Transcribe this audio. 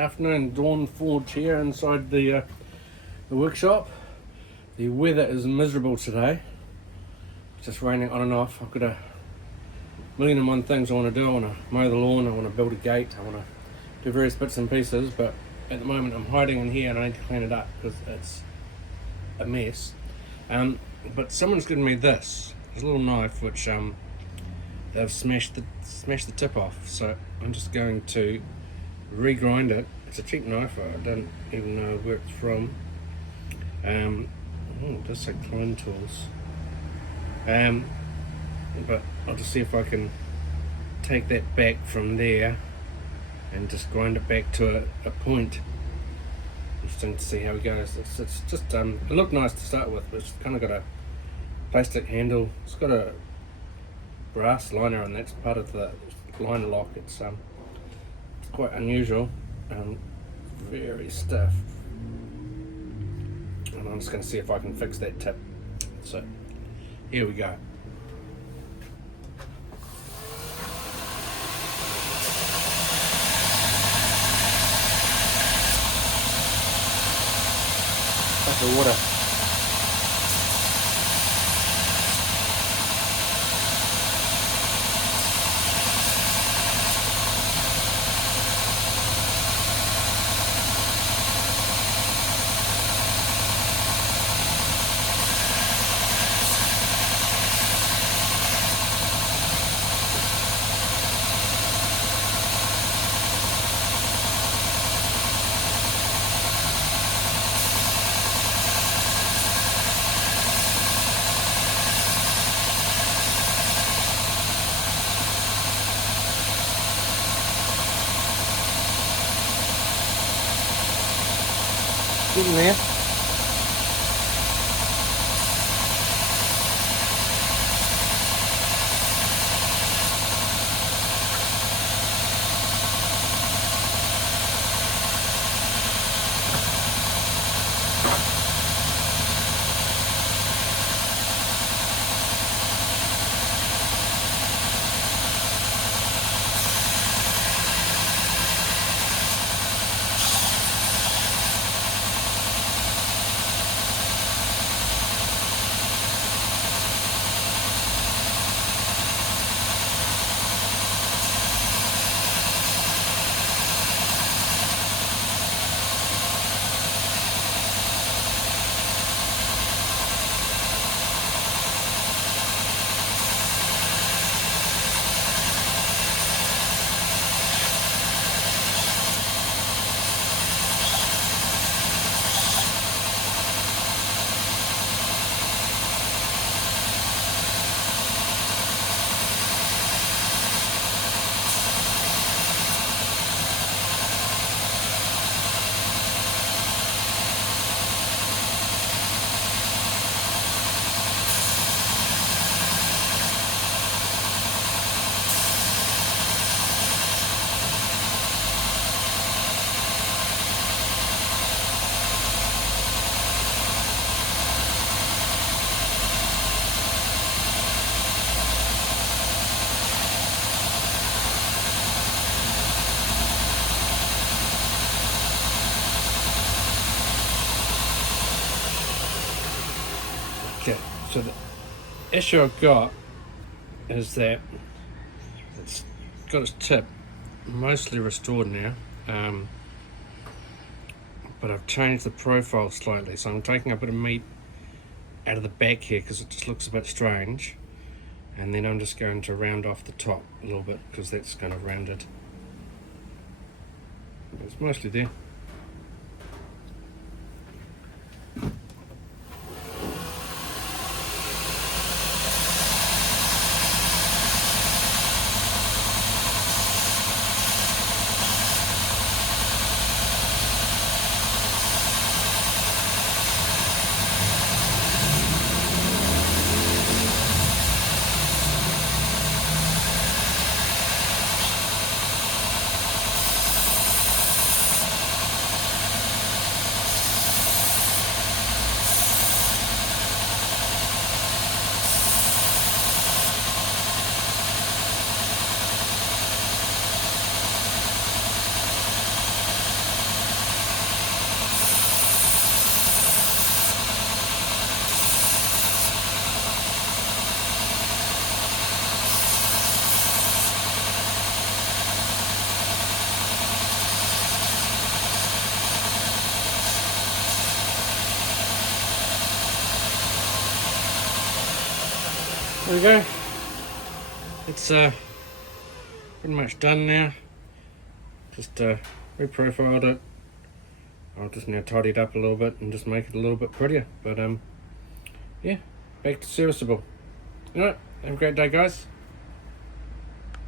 Afternoon dawn forge here inside the workshop. The weather is miserable today. It's just raining on and off. I've got a million and one things I want to do. I want to mow the lawn, I want to build a gate, I want to do various bits and pieces, but at the moment I'm hiding in here and I need to clean it up because it's a mess. But someone's given me this little knife which they've smashed the tip off, so I'm just going to regrind it. It's a cheap knife, I don't even know where it's from. It does say Clone Tools. But I'll just see if I can take that back from there and just grind it back to a point. Interesting to see how it goes. It's just it looked nice to start with, but it's kind of got a plastic handle. It's got a brass liner, and that's part of the liner lock. It's quite unusual and very stiff. And I'm just going to see if I can fix that tip. So here we go. Bucket of water. Getting there. Okay, so the issue I've got is that it's got its tip mostly restored now, but I've changed the profile slightly, so I'm taking a bit of meat out of the back here because it just looks a bit strange, and then I'm just going to round off the top a little bit because that's kind of rounded. It's mostly there. There we go. It's pretty much done now. Just reprofiled it. I'll just now tidy it up a little bit and just make it a little bit prettier. But yeah, back to serviceable. Alright, have a great day, guys.